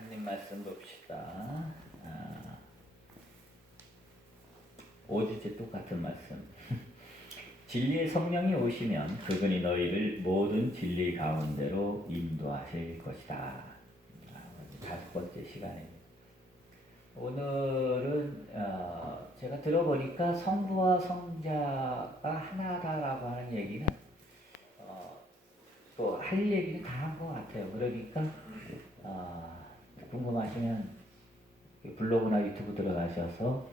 하나님 말씀 봅시다. 5주째 똑같은 말씀. 진리의 성령이 오시면 그분이 너희를 모든 진리 가운데로 인도하실 것이다. 5번째 시간입니다. 오늘은 제가 들어보니까 성부와 성자가 하나다라고 하는 얘기는 또 할 얘기는 다 한 것 같아요. 그러니까 궁금하시면 블로그나 유튜브 들어가셔서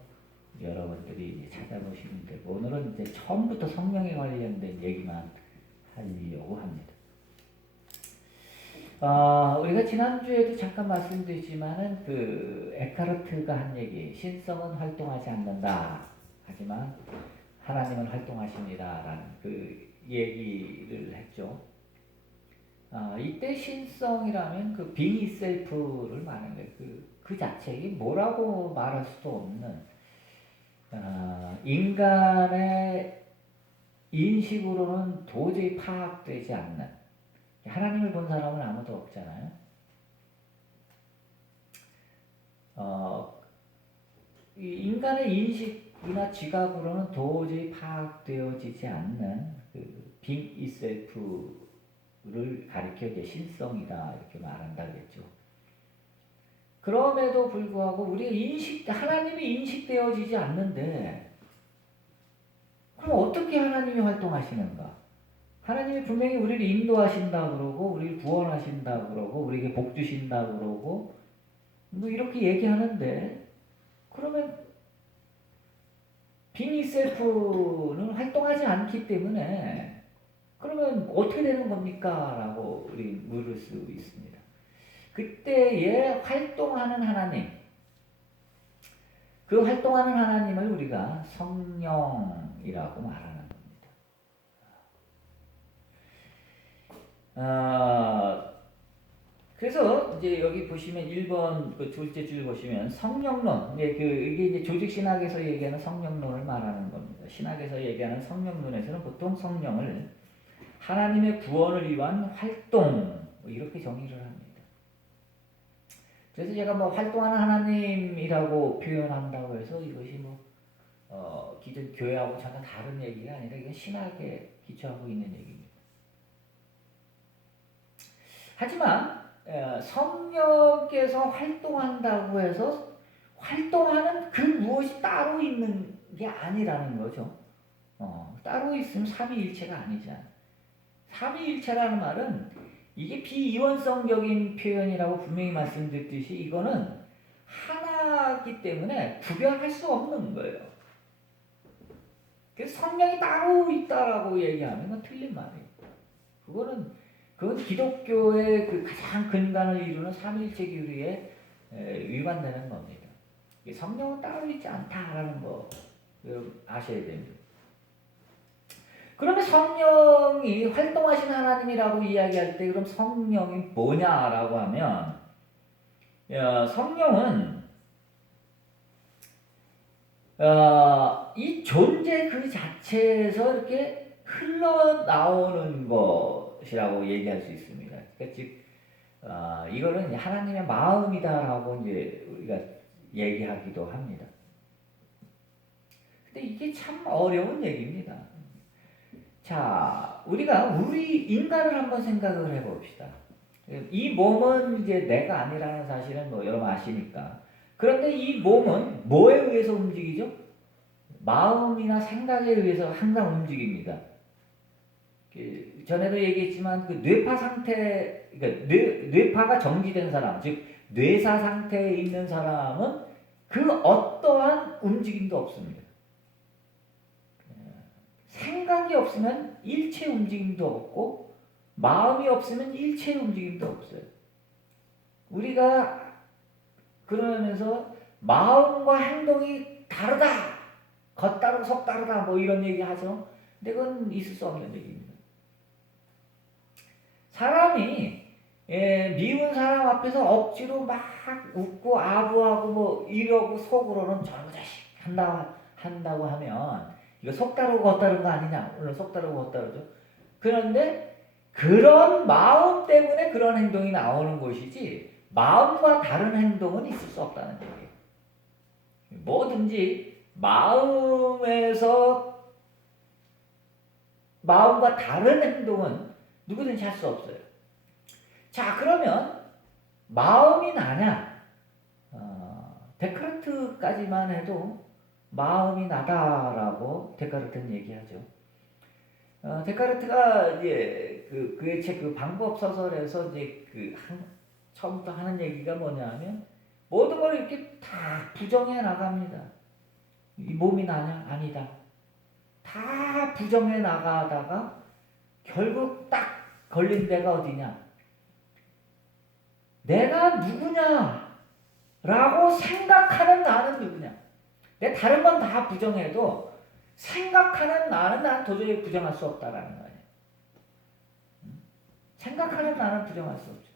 여러분들이 찾아보시면 되고, 오늘은 이제 처음부터 성령에 관련된 얘기만 하려고 합니다. 우리가 지난주에도 잠깐 말씀드렸지만은 에카르트가 한 얘기, 신성은 활동하지 않는다. 하지만 하나님은 활동하십니다라는 얘기를 했죠. 이때 신성이라면 being itself를 말하는 거예요. 그 자체에 뭐라고 말할 수도 없는, 인간의 인식으로는 도저히 파악되지 않는, 하나님을 본 사람은 아무도 없잖아요. 인간의 인식이나 지각으로는 도저히 파악되어지지 않는 being itself 를 가리켜 이제 신성이다 이렇게 말한다 그랬죠. 그럼에도 불구하고 하나님이 인식되어지지 않는데, 그럼 어떻게 하나님이 활동하시는가? 하나님이 분명히 우리를 인도하신다 그러고, 우리를 구원하신다 그러고, 우리에게 복 주신다 그러고, 뭐 이렇게 얘기하는데, 그러면 being itself는 활동하지 않기 때문에 그러면 어떻게 되는 겁니까? 라고 우리 물을 수 있습니다. 그때에 활동하는 하나님, 그 활동하는 하나님을 우리가 성령이라고 말하는 겁니다. 그래서 이제 여기 보시면 1번 둘째 줄 보시면 성령론, 이게 이제 조직신학에서 얘기하는 성령론을 말하는 겁니다. 신학에서 얘기하는 성령론에서는 보통 성령을 하나님의 구원을 위한 활동, 이렇게 정의를 합니다. 그래서 제가 활동하는 하나님이라고 표현한다고 해서 이것이 기존 교회하고 전혀 다른 얘기가 아니라 이건 신학에 기초하고 있는 얘기입니다. 하지만 성령께서 활동한다고 해서 활동하는 그 무엇이 따로 있는 게 아니라는 거죠. 따로 있으면 삼위일체가 아니잖아요. 삼위일체라는 말은 이게 비이원성적인 표현이라고 분명히 말씀드렸듯이 이거는 하나이기 때문에 구별할 수 없는 거예요. 그래서 성령이 따로 있다라고 얘기하는 건 틀린 말이에요. 그건 기독교의 가장 근간을 이루는 삼위일체 교리에 위반되는 겁니다. 성령은 따로 있지 않다라는 거 아셔야 됩니다. 그러면 성령이 활동하신 하나님이라고 이야기할 때 그럼 성령이 뭐냐라고 하면, 성령은 이 존재 그 자체에서 이렇게 흘러나오는 것이라고 얘기할 수 있습니다. 그러니까 즉 이거는 하나님의 마음이다라고 이제 우리가 얘기하기도 합니다. 근데 이게 참 어려운 얘기입니다. 자, 우리 인간을 한번 생각을 해봅시다. 이 몸은 이제 내가 아니라는 사실은 여러분 아시니까. 그런데 이 몸은 뭐에 의해서 움직이죠? 마음이나 생각에 의해서 항상 움직입니다. 전에도 얘기했지만 뇌파 상태, 그러니까 뇌파가 정지된 사람, 즉 뇌사 상태에 있는 사람은 어떠한 움직임도 없습니다. 생각이 없으면 일체 움직임도 없고 마음이 없으면 일체 움직임도 없어요. 우리가 그러면서 마음과 행동이 다르다, 겉다르고 속다르다 이런 얘기 하죠. 근데 그건 있을 수 없는 얘기입니다. 사람이 미운 사람 앞에서 억지로 막 웃고 아부하고 이러고 속으로는 저런 자식 한다고 하면 이거 속다르고 겉다른 거 아니냐? 물론 속다르고 겉다르죠. 그런데 그런 마음 때문에 그런 행동이 나오는 것이지 마음과 다른 행동은 있을 수 없다는 얘기예요. 뭐든지 마음과 다른 행동은 누구든지 할 수 없어요. 자, 그러면 마음이 나냐? 데카르트까지만 해도 마음이 나다라고 데카르트는 얘기하죠. 데카르트가 이제 그의 책 그 방법 서설에서 이제 처음부터 하는 얘기가 뭐냐면 모든 걸 이렇게 다 부정해 나갑니다. 이 몸이 나냐? 아니다. 다 부정해 나가다가 결국 딱 걸린 데가 어디냐? 내가 누구냐? 라고 생각하는 나는 누구냐? 내 다른 건 다 부정해도 생각하는 나는 난 도저히 부정할 수 없다라는 거예요. 생각하는 나는 부정할 수 없죠.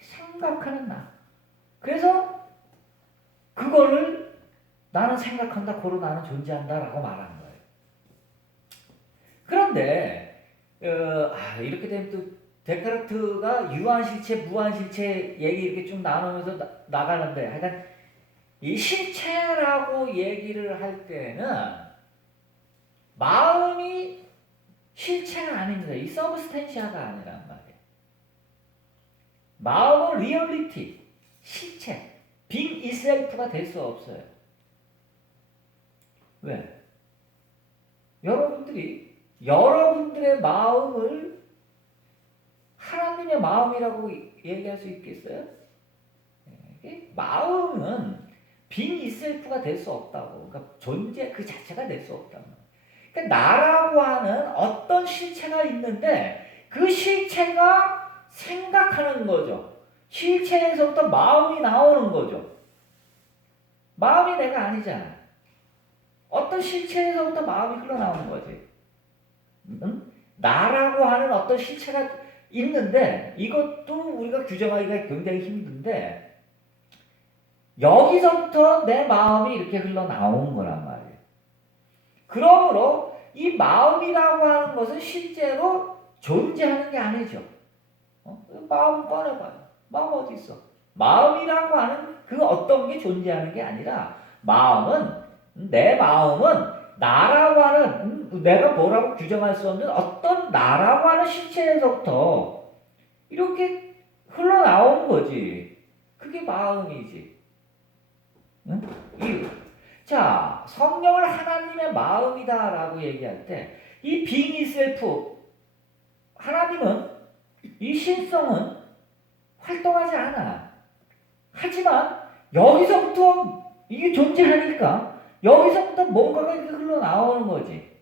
생각하는 나. 그래서 그거를 나는 생각한다, 고로 나는 존재한다라고 말하는 거예요. 그런데 이렇게 되면 또 데카르트가 유한실체, 무한실체 얘기 이렇게 쭉 나누면서 나가는데 하여간 이 실체라고 얘기를 할 때는 마음이 실체가 아닙니다. 이 서브스텐시아가 아니란 말이에요. 마음은 리얼리티, 실체, 빙 이셀프가 될 수 없어요. 왜? 여러분들의 마음을 하나님의 마음이라고 얘기할 수 있겠어요? 마음은 빙 이셀프가 될 수 없다고. 그러니까 존재 그 자체가 될 수 없다고. 그러니까 나라고 하는 어떤 실체가 있는데 그 실체가 생각하는 거죠. 실체에서부터 마음이 나오는 거죠. 마음이 내가 아니잖아. 어떤 실체에서부터 마음이 흘러나오는 거지. 응? 나라고 하는 어떤 실체가 있는데 이것도 우리가 규정하기가 굉장히 힘든데 여기서부터 내 마음이 이렇게 흘러나온 거란 말이에요. 그러므로 이 마음이라고 하는 것은 실제로 존재하는 게 아니죠. 마음 꺼내봐요. 마음 어디 있어? 마음이라고 하는 그 어떤 게 존재하는 게 아니라 내 마음은 나라고 하는 내가 뭐라고 규정할 수 없는 어떤 나라고 하는 실체에서부터 이렇게 흘러나온 거지. 그게 마음이지. 응? 자, 성령을 하나님의 마음이다라고 얘기할 때 이 빙이 셀프 하나님은 이 신성은 활동하지 않아. 하지만 여기서부터 이게 존재하니까 여기서부터 뭔가가 이렇게 흘러나오는 거지.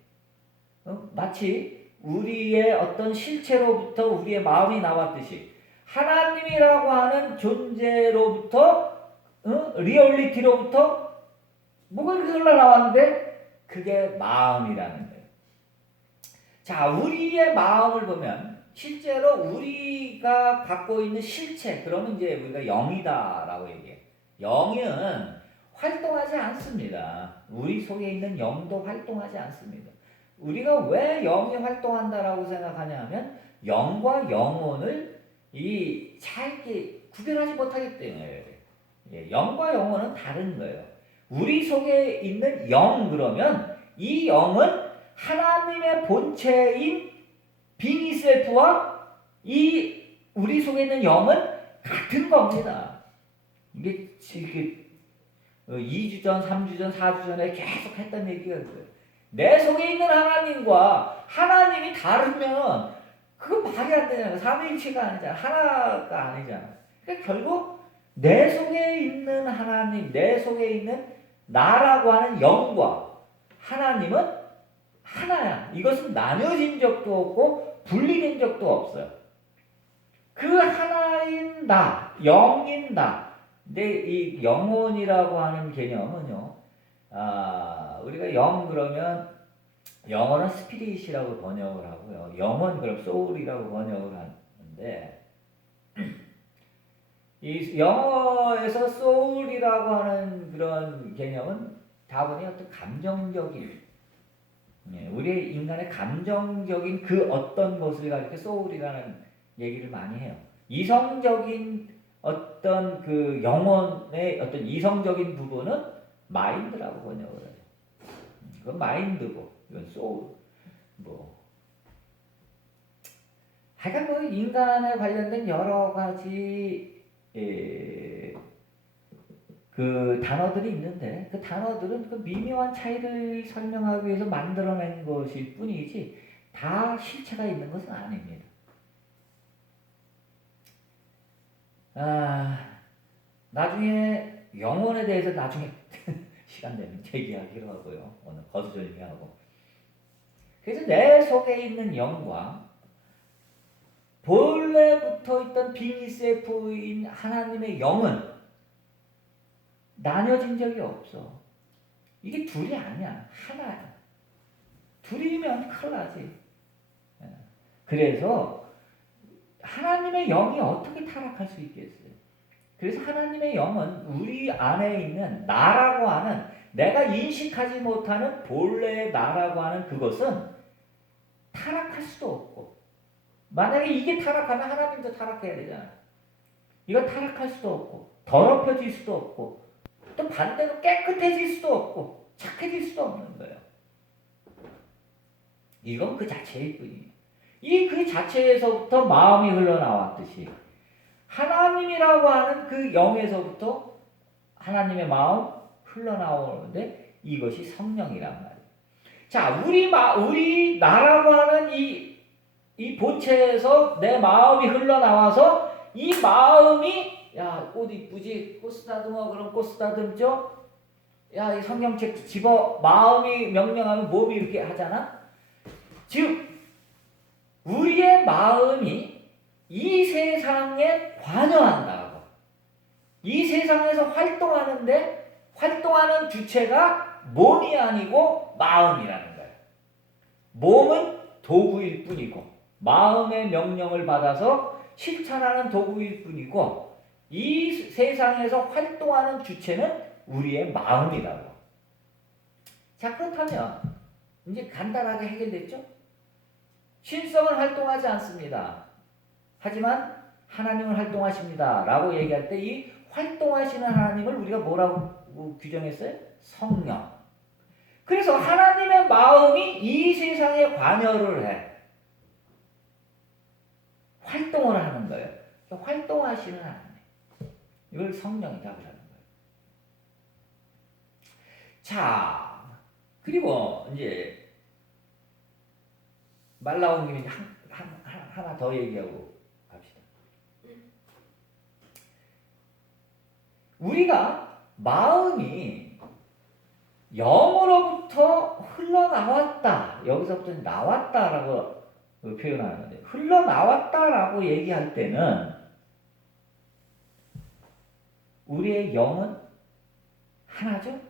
마치 우리의 어떤 실체로부터 우리의 마음이 나왔듯이 하나님이라고 하는 존재로부터 리얼리티로부터 뭐가 이렇게 흘러나왔는데 그게 마음이라는 거예요. 자, 우리의 마음을 보면 실제로 우리가 갖고 있는 실체, 그러면 이제 우리가 영이다라고 얘기해요. 영은 활동하지 않습니다. 우리 속에 있는 영도 활동하지 않습니다. 우리가 왜 영이 활동한다라고 생각하냐면 영과 영혼을 잘 구별하지 못하기 때문에 영과 영혼은 다른 거예요. 우리 속에 있는 영 그러면 이 영은 하나님의 본체인 빙이셀프와 이 우리 속에 있는 영은 같은 겁니다. 이게 2주 전, 3주 전, 4주 전에 계속 했던 얘기가 있어요. 내 속에 있는 하나님과 하나님이 다르면 그거 말이 안 되잖아. 삼위일체가 아니잖아. 하나가 아니잖아. 그러니까 결국 내 속에 있는 하나님, 내 속에 있는 나라고 하는 영과 하나님은 하나야. 이것은 나뉘어진 적도 없고 분리된 적도 없어요. 그 하나인 나, 영인 나. 근데 이 영혼이라고 하는 개념은요, 우리가 영 그러면 영어는 스피릿이라고 번역을 하고요. 영혼 그럼 소울이라고 번역을 하는데 이 영어에서 소울이라고 하는 그런 개념은 다분히 어떤 감정적인 우리 인간의 감정적인 그 어떤 것을 가리켜 소울이라는 얘기를 많이 해요. 이성적인 어떤 그 영혼의 어떤 이성적인 부분은 마인드라고 번역을 해요. 그건 마인드고, 이건 소울, 뭐. 하여간 뭐 인간에 관련된 여러 가지 그 단어들이 있는데 그 단어들은 그 미묘한 차이를 설명하기 위해서 만들어낸 것일 뿐이지 다 실체가 있는 것은 아닙니다. 나중에 영혼에 대해서 나중에 시간 되면 얘기하기로 하고요. 오늘 거두절미하고. 그래서 내 속에 있는 영과 본래 붙어 있던 빙의세포인 하나님의 영은 나뉘어진 적이 없어. 이게 둘이 아니야. 하나야. 둘이면 큰일 나지. 그래서 하나님의 영이 어떻게 타락할 수 있겠어요? 그래서 하나님의 영은 우리 안에 있는 나라고 하는 내가 인식하지 못하는 본래의 나라고 하는 그것은 타락할 수도 없고 만약에 이게 타락하면 하나님도 타락해야 되잖아. 이거 타락할 수도 없고 더럽혀질 수도 없고 또 반대로 깨끗해질 수도 없고 착해질 수도 없는 거예요. 이건 그 자체일 뿐이에요. 이 그 자체에서부터 마음이 흘러나왔듯이 하나님이라고 하는 그 영에서부터 하나님의 마음 흘러나오는데 이것이 성령이란 말이에요. 자, 우리 나라고 하는 이 본체에서 내 마음이 흘러나와서 이 마음이 야, 꽃 이쁘지? 꽃 쓰다듬어. 그럼 꽃 쓰다듬죠? 야, 이 성경책 집어. 마음이 명령하면 몸이 이렇게 하잖아? 즉, 우리의 마음이 이 세상에 관여한다고. 이 세상에서 활동하는데 활동하는 주체가 몸이 아니고 마음이라는 거예요. 몸은 도구일 뿐이고 마음의 명령을 받아서 실천하는 도구일 뿐이고 이 세상에서 활동하는 주체는 우리의 마음이라고. 자, 그렇다면 이제 간단하게 해결됐죠? 신성은 활동하지 않습니다. 하지만 하나님은 활동하십니다. 라고 얘기할 때 이 활동하시는 하나님을 우리가 뭐라고 규정했어요? 성령. 그래서 하나님의 마음이 이 세상에 관여를 해. 활동을 하는 거예요. 활동하시는 하나님. 이걸 성령이라고 하는 거예요. 자, 그리고 이제 말 나온 김에 하나 더 얘기하고 갑시다. 우리가 마음이 영으로부터 흘러나왔다. 여기서부터 나왔다라고 표현하는데 흘러나왔다라고 얘기할 때는 우리의 영은 하나죠?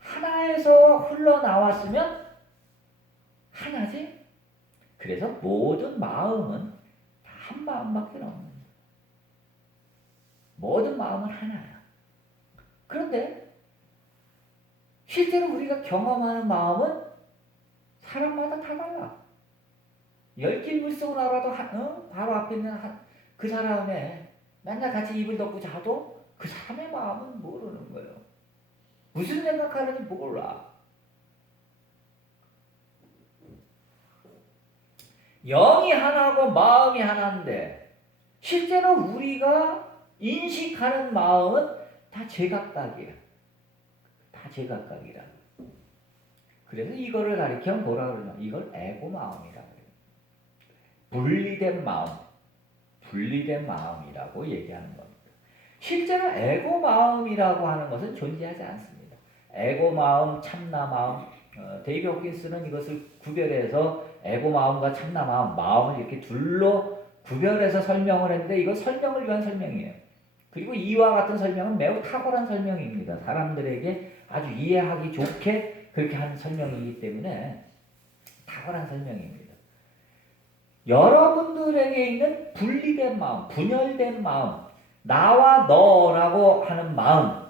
하나에서 흘러나왔으면 하나지? 그래서 모든 마음은 다 한 마음밖에 없는 거예요. 모든 마음은 하나야. 그런데 실제로 우리가 경험하는 마음은 사람마다 다 달라. 열길 물속을 알아도 바로 앞에 있는 그 사람의 맨날 같이 이불 덮고 자도 그 사람의 마음은 모르는 거예요. 무슨 생각하는지 몰라. 영이 하나고 마음이 하나인데 실제로 우리가 인식하는 마음은 다 제각각이야. 다 제각각이라. 그래서 이거를 가리켜 뭐라 그러냐? 이걸 에고 마음이라고 해요. 분리된 마음. 분리된 마음이라고 얘기하는 겁니다. 실제로 에고 마음이라고 하는 것은 존재하지 않습니다. 에고 마음, 참나 마음. 데이비 호킨스는 이것을 구별해서 에고 마음과 참나 마음, 마음을 이렇게 둘로 구별해서 설명을 했는데 이건 설명을 위한 설명이에요. 그리고 이와 같은 설명은 매우 탁월한 설명입니다. 사람들에게 아주 이해하기 좋게 그렇게 한 설명이기 때문에 탁월한 설명입니다. 여러분들에게 있는 분리된 마음, 분열된 마음, 나와 너라고 하는 마음,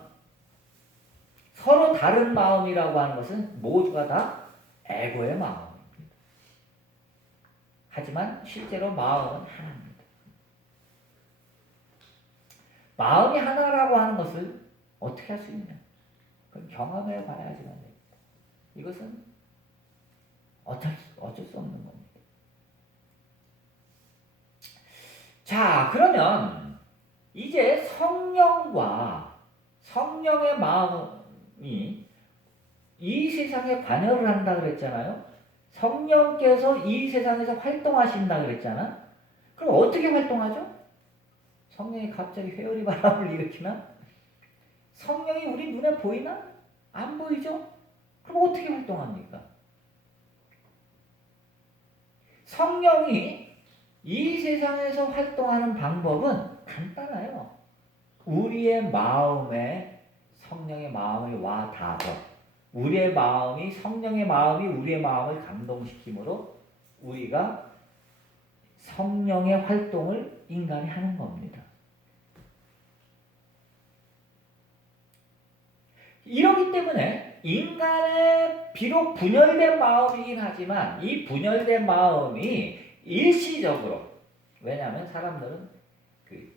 서로 다른 마음이라고 하는 것은 모두가 다 에고의 마음입니다. 하지만 실제로 마음은 하나입니다. 마음이 하나라고 하는 것을 어떻게 할 수 있냐? 그건 경험해 봐야지만 됩니다. 이것은 어쩔 수 없는 겁니다. 자, 그러면 이제 성령과 성령의 마음이 이 세상에 관여를 한다 그랬잖아요. 성령께서 이 세상에서 활동하신다 그랬잖아. 그럼 어떻게 활동하죠? 성령이 갑자기 회오리 바람을 일으키나? 성령이 우리 눈에 보이나? 안 보이죠? 그럼 어떻게 활동합니까? 성령이 이 세상에서 활동하는 방법은 간단해요. 우리의 마음에 성령의 마음이 와 닿아서 우리의 마음이 성령의 마음이 우리의 마음을 감동시키므로 우리가 성령의 활동을 인간이 하는 겁니다. 이러기 때문에 인간의 비록 분열된 마음이긴 하지만 이 분열된 마음이 일시적으로, 왜냐하면 사람들은 그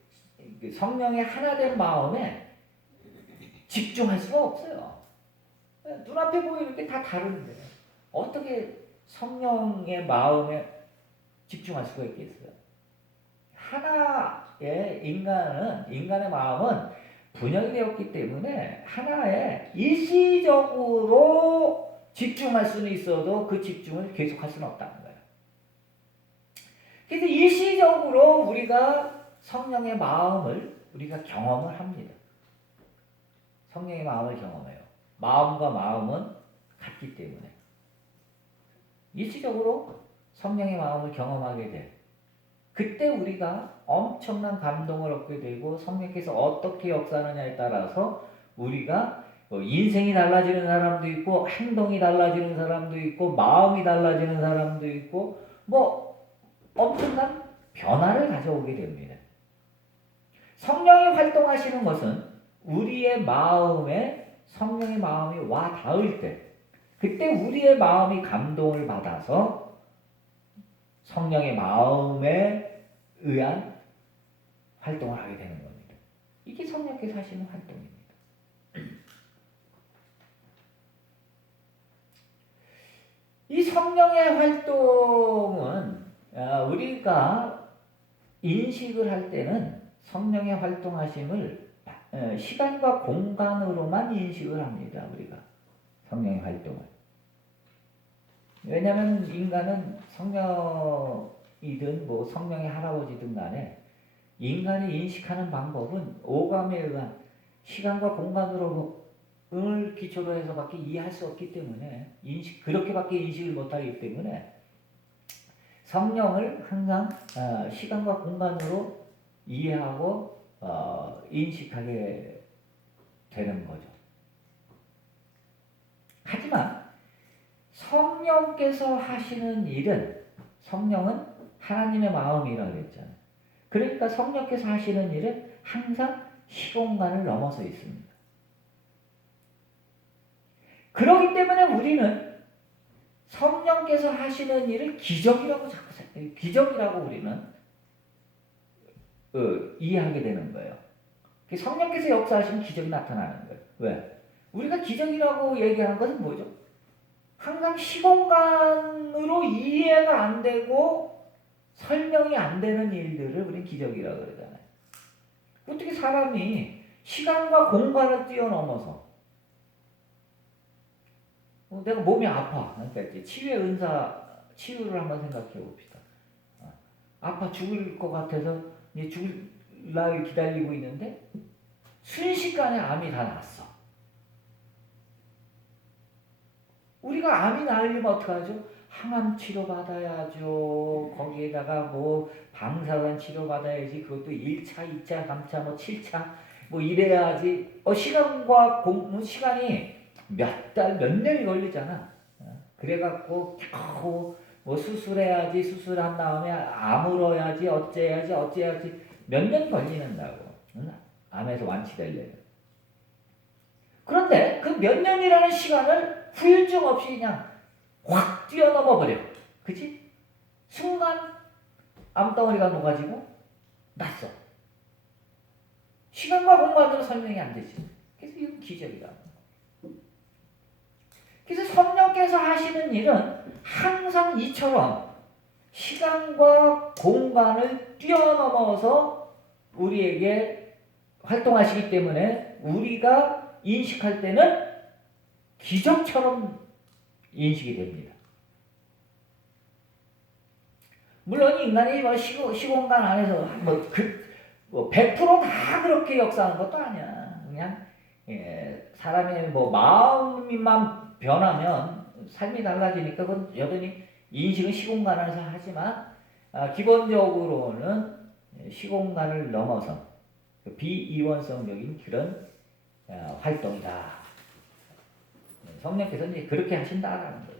성령의 하나된 마음에 집중할 수가 없어요. 눈앞에 보이는 게 다 다른데 어떻게 성령의 마음에 집중할 수가 있겠어요? 하나의 인간의 마음은 분열되었기 때문에 하나에 일시적으로 집중할 수는 있어도 그 집중을 계속할 수는 없다는 거예요. 그래서 일시적으로 우리가 성령의 마음을 우리가 경험을 합니다. 성령의 마음을 경험해요. 마음과 마음은 같기 때문에 일시적으로 성령의 마음을 경험하게 돼. 그때 우리가 엄청난 감동을 얻게 되고 성령께서 어떻게 역사하느냐에 따라서 우리가 인생이 달라지는 사람도 있고 행동이 달라지는 사람도 있고 마음이 달라지는 사람도 있고 뭐 엄청난 변화를 가져오게 됩니다. 성령이 활동하시는 것은 우리의 마음에 성령의 마음이 와 닿을 때 그때 우리의 마음이 감동을 받아서 성령의 마음에 의한 활동을 하게 되는 겁니다. 이게 성령께서 하시는 활동입니다. 이 성령의 활동은 우리가 인식을 할 때는 성령의 활동하심을 시간과 공간으로만 인식을 합니다. 우리가 성령의 활동을. 왜냐하면 인간은 성령이든 뭐 성령의 할아버지든 간에 인간이 인식하는 방법은 오감에 의한 시간과 공간으로 을 기초로 해서밖에 이해할 수 없기 때문에 그렇게밖에 인식을 못하기 때문에 성령을 항상 시간과 공간으로 이해하고 인식하게 되는 거죠. 하지만 성령께서 하시는 일은 성령은 하나님의 마음이라고 그랬잖아요. 그러니까 성령께서 하시는 일은 항상 시공간을 넘어서 있습니다. 그렇기 때문에 우리는 성령께서 하시는 일을 기적이라고 자꾸 생각해요. 기적이라고 우리는 이해하게 되는 거예요. 성령께서 역사하시면 기적이 나타나는 거예요. 왜? 우리가 기적이라고 얘기하는 것은 뭐죠? 항상 시공간으로 이해가 안 되고 설명이 안 되는 일들을 우리는 기적이라고 그러잖아요. 어떻게 사람이 시간과 공간을 뛰어넘어서 내가 몸이 아파. 그러니까 치유의 치유를 한번 생각해 봅시다. 아파 죽을 것 같아서 이제 죽을 날 기다리고 있는데 순식간에 암이 다 났어. 우리가 암이 나으려면 어떡하죠? 항암 치료 받아야죠. 거기에다가 뭐 방사선 치료 받아야지. 그것도 1차, 2차, 3차, 뭐 7차 뭐 이래야지. 시간이 몇 달, 몇 년이 걸리잖아. 그래갖고 겨우 뭐 수술해야지, 수술한 다음에 아물어야지, 어째야지 몇 년 걸리는다고. 암에서 완치되려면. 그런데 그 몇 년이라는 시간을 후유증 없이 그냥 확 뛰어넘어 버려. 그치? 순간 암덩어리가 녹아지고 났어. 시간과 공간으로 설명이 안 되지. 그래서 이건 기적이다. 그래서 성령께서 하시는 일은 항상 이처럼 시간과 공간을 뛰어넘어서 우리에게 활동하시기 때문에 우리가 인식할 때는 기적처럼 인식이 됩니다. 물론 인간이 시공간 안에서 100%다 그렇게 역사하는 것도 아니야. 그냥 사람의 마음만 변하면 삶이 달라지니까 그건 여전히 인식은 시공간 안에서 하지만 기본적으로는 시공간을 넘어서 비이원성적인 그런 활동이다. 성령께서 이제 그렇게 하신다라는 거죠.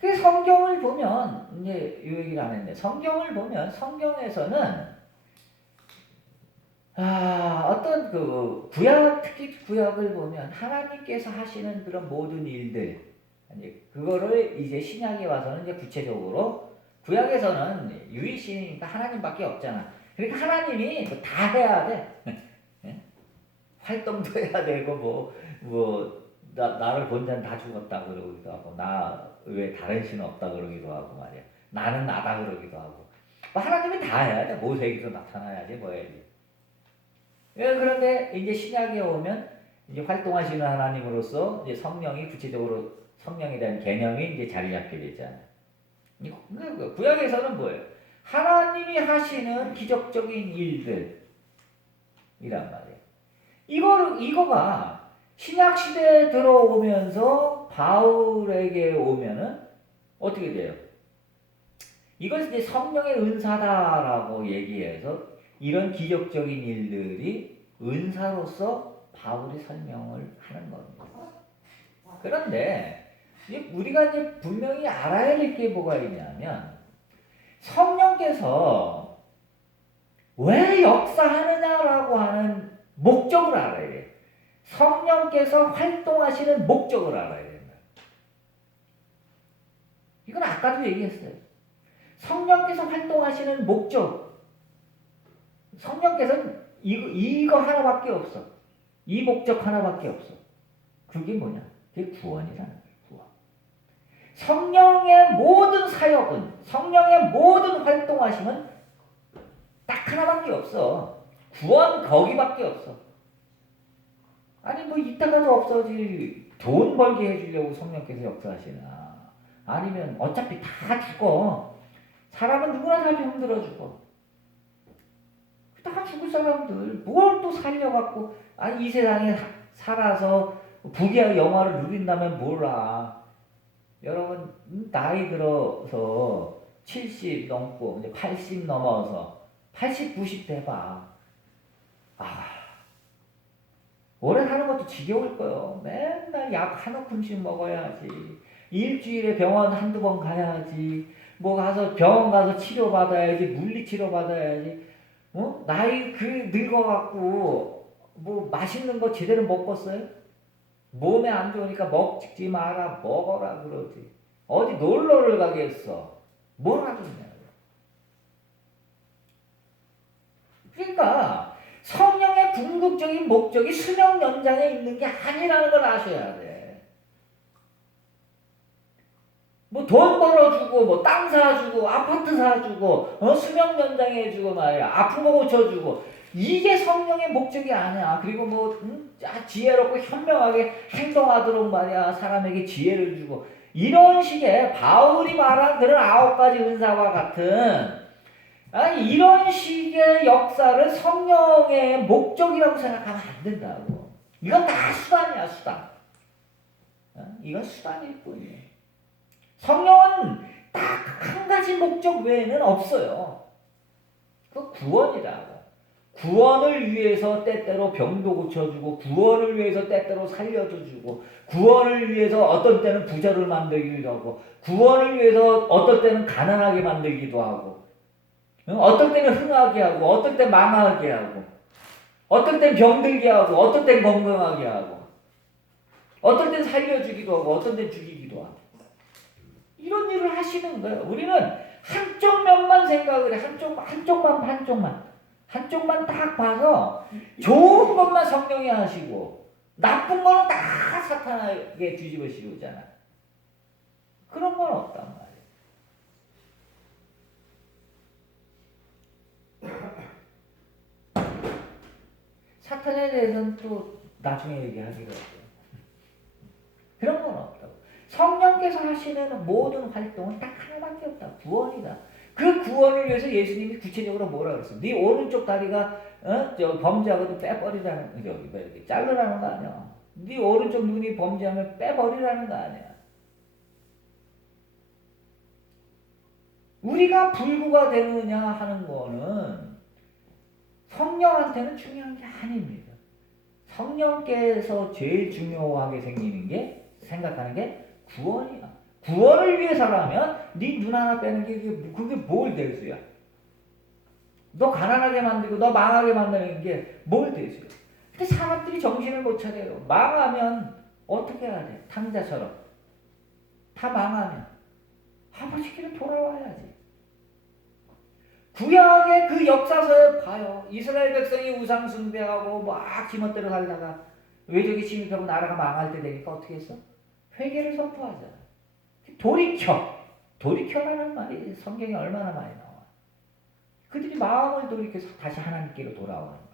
그 성경을 보면 이제 이 얘기를 안 했네. 성경을 보면 성경에서는 어떤 그 구약, 특히 구약을 보면 하나님께서 하시는 그런 모든 일들, 그거를 이제 신약에 와서는 이제 구체적으로 구약에서는 유일신이니까 하나님밖에 없잖아. 그러니까 하나님이 다 해야 돼. 활동도 해야 되고 나를 본 자는 다 죽었다 그러기도 하고 나 외에 다른 신은 없다 그러기도 하고 말이야. 나는 나다 그러기도 하고. 하나님이 다 해야 돼. 모세에게서 나타나야지 뭐야지. 그런데 이제 신약에 오면 이제 활동하시는 하나님으로서 이제 성령이 구체적으로 성령에 대한 개념이 이제 자리 잡게 되잖아요. 구약에서는 뭐예요? 하나님이 하시는 기적적인 일들이란 말이에요. 이거가 신약 시대에 들어오면서 바울에게 오면은 어떻게 돼요? 이것을 이제 성령의 은사다라고 얘기해서 이런 기적적인 일들이 은사로서 바울이 설명을 하는 겁니다. 그런데 우리가 이제 분명히 알아야 될 게 뭐가 있냐면 성령께서 왜 역사하느냐라고 하는 목적을 알아야 돼요. 성령께서 활동하시는 목적을 알아야 된다. 이건 아까도 얘기했어요. 성령께서 활동하시는 목적. 성령께서는 이거 하나밖에 없어. 이 목적 하나밖에 없어. 그게 뭐냐? 그게 구원이라는 거예요. 구원. 성령의 모든 사역은, 성령의 모든 활동하심은 딱 하나밖에 없어. 구원 거기밖에 없어. 아니 이따가도 없어지. 돈 벌게 해주려고 성령께서 역사하시나. 아니면 어차피 다 죽어. 사람은 누구나 다 병들어 죽어. 다 죽을 사람들 뭘 또 살려갖고 이 세상에 살아서 부귀와 영화를 누린다면 몰라. 여러분 나이 들어서 70 넘고 이제 80 넘어서 80, 90 돼봐. 오래 사는 것도 지겨울 거예요. 맨날 약 한 움큼씩 먹어야지. 일주일에 병원 한두 번 가야지. 가서 병원 가서 치료받아야지. 물리치료 받아야지. 나이 늙어갖고 맛있는 거 제대로 먹었어요? 몸에 안 좋으니까 먹지 마라 먹어라 그러지. 어디 놀러를 가겠어. 뭘 하겠냐. 그러니까 성령의 궁극적인 목적이 수명 연장에 있는 게 아니라는 걸 아셔야 돼. 돈 벌어주고 땅 사주고 아파트 사주고 수명 연장해주고 말이야. 아픈 거 고쳐주고 이게 성령의 목적이 아니야. 그리고 지혜롭고 현명하게 행동하도록 말이야. 사람에게 지혜를 주고 이런 식의 바울이 말한 그런 9가지 은사와 같은 이런 식의 역사를 성령의 목적이라고 생각하면 안 된다고. 이건 다 수단이야, 수단. 이건 수단일 뿐이에요. 성령은 딱 한 가지 목적 외에는 없어요. 그 구원이라고. 구원을 위해서 때때로 병도 고쳐주고, 구원을 위해서 때때로 살려도 주고, 구원을 위해서 어떤 때는 부자를 만들기도 하고, 구원을 위해서 어떤 때는 가난하게 만들기도 하고, 어떨 때는 흥하게 하고, 어떨 때 망하게 하고, 어떨 땐 병들게 하고, 어떨 땐 건강하게 하고, 어떨 땐 살려주기도 하고, 어떨 땐 죽이기도 하고. 이런 일을 하시는 거예요. 우리는 한쪽 면만 생각을 해. 한쪽만 딱 봐서 좋은 것만 성령이 하시고 나쁜 거는 다 사탄에게 뒤집어 씌우잖아. 그런 건 없단 말이야. 사탄에 대해서는 또 나중에 얘기하기로 했죠. 그런 건 없다고. 성령께서 하시는 모든 활동은 딱 하나밖에 없다. 구원이다. 그 구원을 위해서 예수님이 구체적으로 뭐라 그랬어? 네 오른쪽 다리가 범죄하거든 빼버리라는 이렇게 자르라는 거 아니야. 네 오른쪽 눈이 범죄하면 빼버리라는 거 아니야. 우리가 불구가 되느냐 하는 거는 성령한테는 중요한 게 아닙니다. 성령께서 제일 중요하게 생각하는 게 구원이야. 구원을 위해서라면 네 눈 하나 빼는 게 그게 뭘 대수야? 너 가난하게 만들고 너 망하게 만드는 게 뭘 대수야? 근데 사람들이 정신을 못 차려요. 망하면 어떻게 해야 돼? 탕자처럼 다 망하면 아버지께로 돌아와야지. 구약의 그 역사서에 봐요. 이스라엘 백성이 우상 숭배하고 막 지멋대로 살다가 외적이 침입하고 나라가 망할 때 되니까 어떻게 했어? 회개를 선포하잖아. 돌이켜라는 말이 성경에 얼마나 많이 나와. 그들이 마음을 돌이켜서 다시 하나님께로 돌아오는 거야.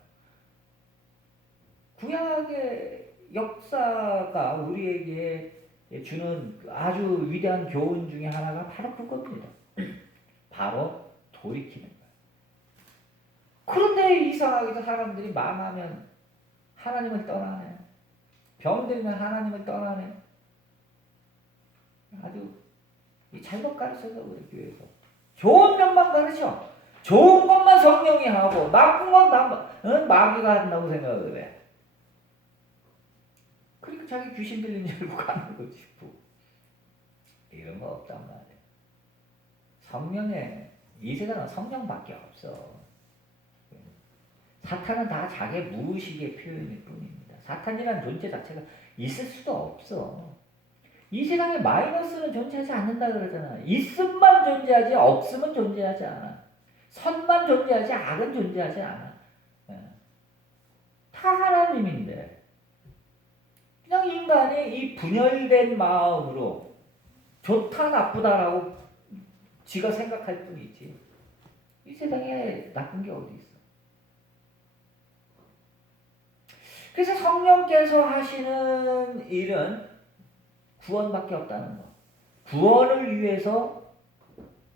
구약의 역사가 우리에게 주는 아주 위대한 교훈 중에 하나가 바로 그겁니다. 바로 돌이키는 거야. 그런데 이상하게도 사람들이 망하면 하나님을 떠나네. 병들면 하나님을 떠나네. 아주 잘못 가르쳐서 우리 교회에서 좋은 면만 가르쳐. 좋은 것만 성령이 하고 나쁜 건 마귀가 한다고 생각을 해. 그러니까 자기 귀신 들린 줄 알고 가는 거지. 이런 거 없단 말이야. 성령에 이 세상은 성령밖에 없어. 사탄은 다 자기의 무의식의 표현일 뿐입니다. 사탄이라는 존재 자체가 있을 수도 없어. 이 세상에 마이너스는 존재하지 않는다 그러잖아. 있음만 존재하지 없음은 존재하지 않아. 선만 존재하지 악은 존재하지 않아. 다 하나님인데 그냥 인간이 이 분열된 마음으로 좋다 나쁘다라고 지가 생각할 뿐이지 이 세상에 나쁜 게 어디 있어. 그래서 성령께서 하시는 일은 구원밖에 없다는 거. 구원을 위해서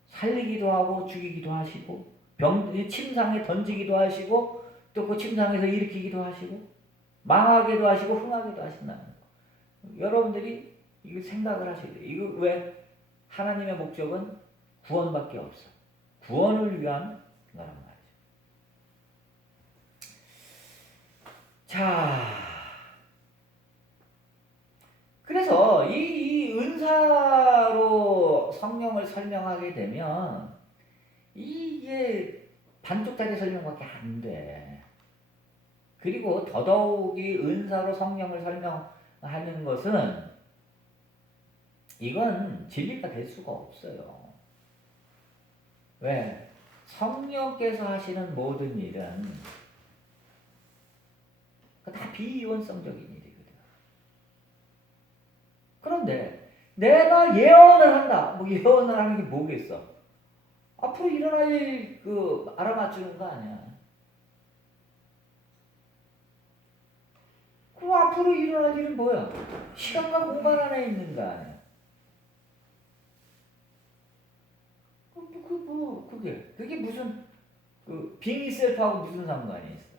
살리기도 하고 죽이기도 하시고 침상에 던지기도 하시고 또 그 침상에서 일으키기도 하시고 망하게도 하시고 흥하게도 하신다는 거. 여러분들이 이거 생각을 하셔야 돼요. 이거 왜 하나님의 목적은 구원밖에 없어. 구원을 위한 거란 말이죠. 자, 그래서 이 은사로 성령을 설명하게 되면 이게 반쪽짜리 설명밖에 안 돼. 그리고 더더욱이 은사로 성령을 설명하는 것은 이건 진리가 될 수가 없어요. 왜? 성령께서 하시는 모든 일은 다 비이원성적인 일이거든. 그런데 내가 예언을 한다. 뭐 예언을 하는 게 뭐겠어? 앞으로 일어날 일 알아맞추는 거 아니야. 그럼 앞으로 일어날 일은 뭐야? 시간과 공간 안에 있는 거 아니야. 그게 무슨 빙의 셀프하고 무슨 상관이 있어?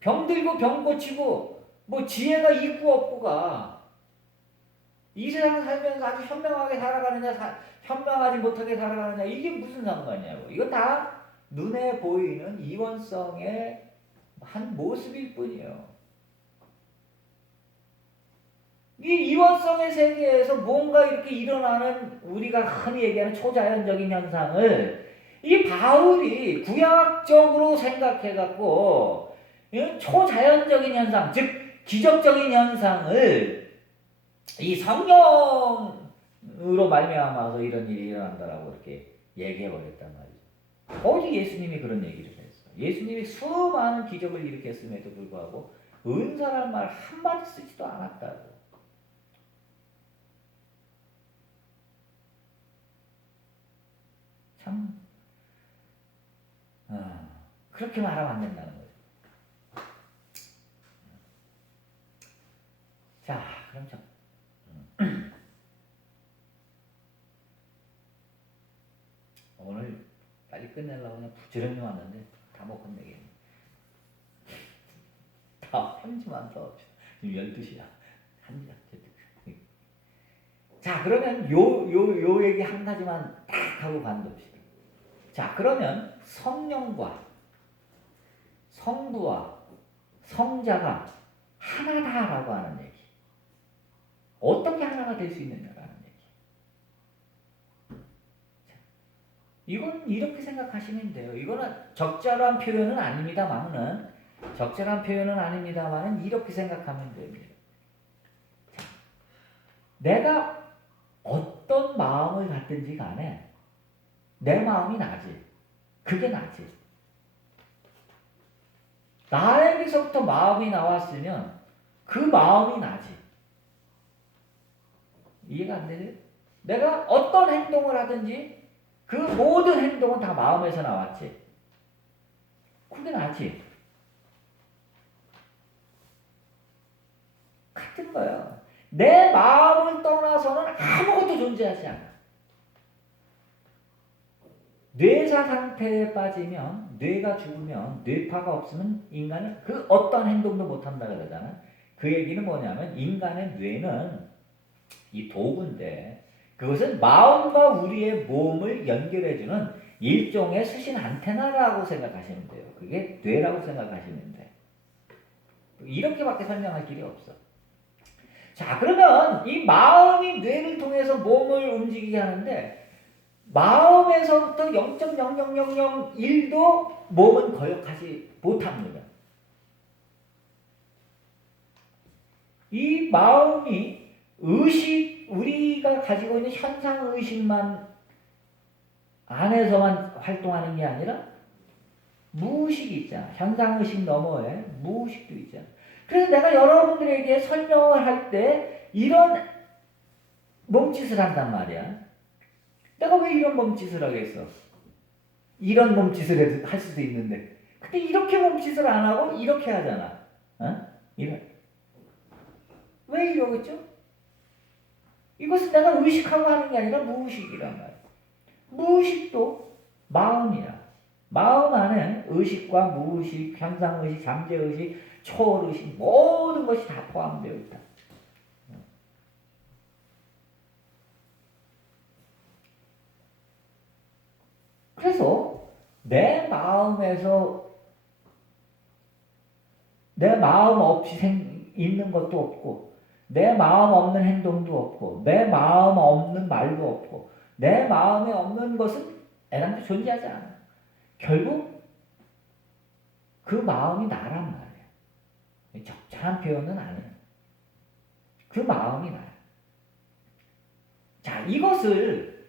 병 들고 병 고치고 뭐 지혜가 있고 없고가 이 세상 살면서 아주 현명하게 살아가느냐 현명하지 못하게 살아가느냐 이게 무슨 상관이냐고. 이거 다 눈에 보이는 이원성의 한 모습일 뿐이에요. 이 이원성의 세계에서 뭔가 이렇게 일어나는 우리가 흔히 얘기하는 초자연적인 현상을 이 바울이 구약적으로 생각해갖고 초자연적인 현상, 즉 기적적인 현상을 이 성령 성령으로 말미암아서 이런 일이 일어난다라고 이렇게 얘기해 버렸단 말이죠. 어디 예수님이 그런 얘기를 했어? 예수님이 수많은 기적을 일으켰음에도 불구하고 은사란 말 한마디 쓰지도 않았다고. 참 그렇게 말하면 안 된다는 거죠. 자, 그럼 오늘 빨리 끝내려고 그냥 부지런히 왔는데 다 못 끝내겠네. 한 주만 더. 지금 12시야. 한 주. 자, 그러면 요 얘기 한 가지만 딱 하고 관둡시다. 자, 그러면 성령과 성부와 성자가 하나다라고 하는 얘기. 어떻게 하나가 될 수 있느냐라는 얘기. 자, 이건 이렇게 생각하시면 돼요. 이거는 적절한 표현은 아닙니다만은 이렇게 생각하면 됩니다. 자, 내가 어떤 마음을 갖든지 간에 내 마음이 나지. 그게 나지. 나에게서부터 마음이 나왔으면 그 마음이 나지. 이해가 안 되세요? 내가 어떤 행동을 하든지 그 모든 행동은 다 마음에서 나왔지. 그게 나지. 같은 거예요. 내 마음을 떠나서는 아무것도 존재하지 않아. 뇌사 상태에 빠지면, 뇌가 죽으면, 뇌파가 없으면 인간은 그 어떤 행동도 못한다 그러잖아. 그 얘기는 뭐냐면 인간의 뇌는 이 도구인데 그것은 마음과 우리의 몸을 연결해주는 일종의 수신 안테나라고 생각하시면 돼요. 그게 뇌라고 생각하시면 돼. 이렇게밖에 설명할 길이 없어. 자, 그러면 이 마음이 뇌를 통해서 몸을 움직이게 하는데 마음에서부터 0.00001도 몸은 거역하지 못합니다. 이 마음이 의식, 우리가 가지고 있는 현상의식만 안에서만 활동하는 게 아니라 무의식이 있잖아. 현상의식 너머에 무의식도 있잖아. 그래서 내가 여러분들에게 설명을 할 때 이런 몸짓을 한단 말이야. 내가 왜 이런 몸짓을 하겠어? 이런 몸짓을 할 수도 있는데. 근데 이렇게 몸짓을 안 하고 이렇게 하잖아. 왜 이러겠죠? 이것은 내가 의식하고 하는 게 아니라 무의식이란 말이야. 무의식도 마음이야. 마음 안에 의식과 무의식, 현상의식, 잠재의식, 초월의식 모든 것이 다 포함되어 있다. 그래서 내 마음에서 내 마음 없이 있는 것도 없고 내 마음 없는 행동도 없고 내 마음 없는 말도 없고 내 마음에 없는 것은 애당초 존재하지 않아. 결국 그 마음이 나란 말이야. 적절한 표현은 아니야. 그 마음이 나야. 자, 이것을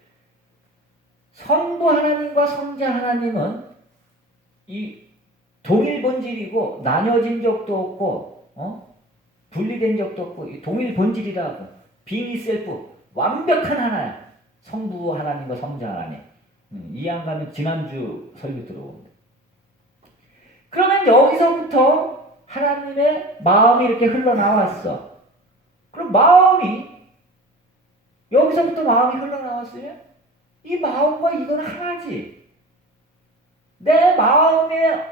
성부 하나님과 성자 하나님은 이 동일 본질이고 나뉘어진 적도 없고 분리된 적도 없고 동일 본질이라고 빙의 셀프 완벽한 하나야. 성부 하나님과 성자 하나님. 이해 안 가면 지난주 설교 들어옵니다. 그러면 여기서부터 하나님의 마음이 이렇게 흘러나왔어. 그럼 여기서부터 마음이 흘러나왔으면 이 마음과 이건 하나지. 내 마음에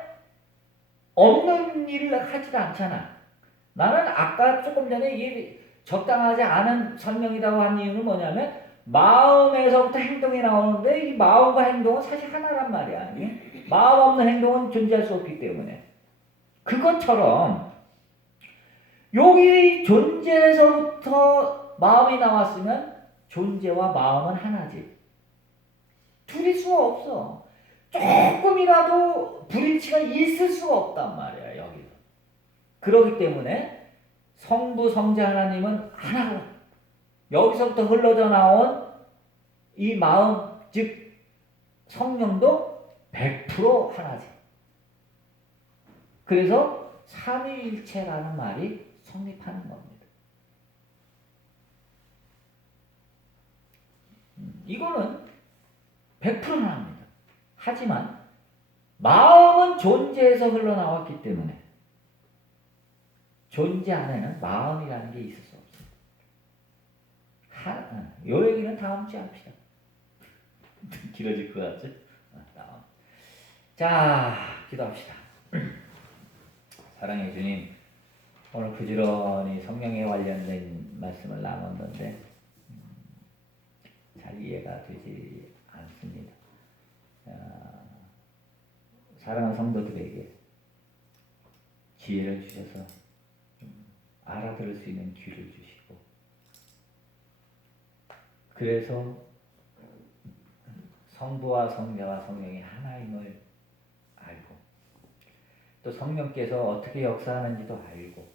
없는 일을 하지도 않잖아. 나는 아까 조금 전에 이 적당하지 않은 설명이라고 한 이유는 뭐냐면 마음에서부터 행동이 나오는데 이 마음과 행동은 사실 하나란 말이야. 마음 없는 행동은 존재할 수 없기 때문에. 그것처럼 여기 존재에서부터 마음이 나왔으면 존재와 마음은 하나지. 둘일 수가 없어. 조금이라도 불일치가 있을 수가 없단 말이야. 여기서. 그렇기 때문에 성부 성자 하나님은 하나고 여기서부터 흘러져 나온 이 마음 즉 성령도 100% 하나지. 그래서 삼위일체라는 말이 성립하는 겁니다. 이거는 100% 하나입니다. 하지만 마음은 존재에서 흘러나왔기 때문에 존재 안에는 마음이라는 게 있을 수 없습니다. 요 얘기는 다음 주에 합시다. 길어질 것 같죠? 자, 기도합시다. 사랑의 주님, 오늘 부지런히 성령에 관련된 말씀을 나눴는데 잘 이해가 되지 않습니다. 사랑하는 성도들에게 지혜를 주셔서 알아들을 수 있는 귀를 주시고, 그래서 성부와 성자와 성령이 하나임을 알고, 또 성령께서 어떻게 역사하는지도 알고,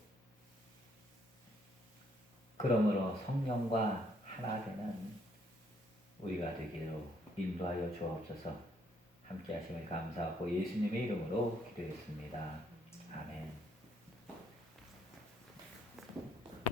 그러므로 성령과 하나 되는 우리가 되기로 인도하여 주옵소서. 함께 하심을 감사하고 예수님의 이름으로 기도했습니다. 아멘.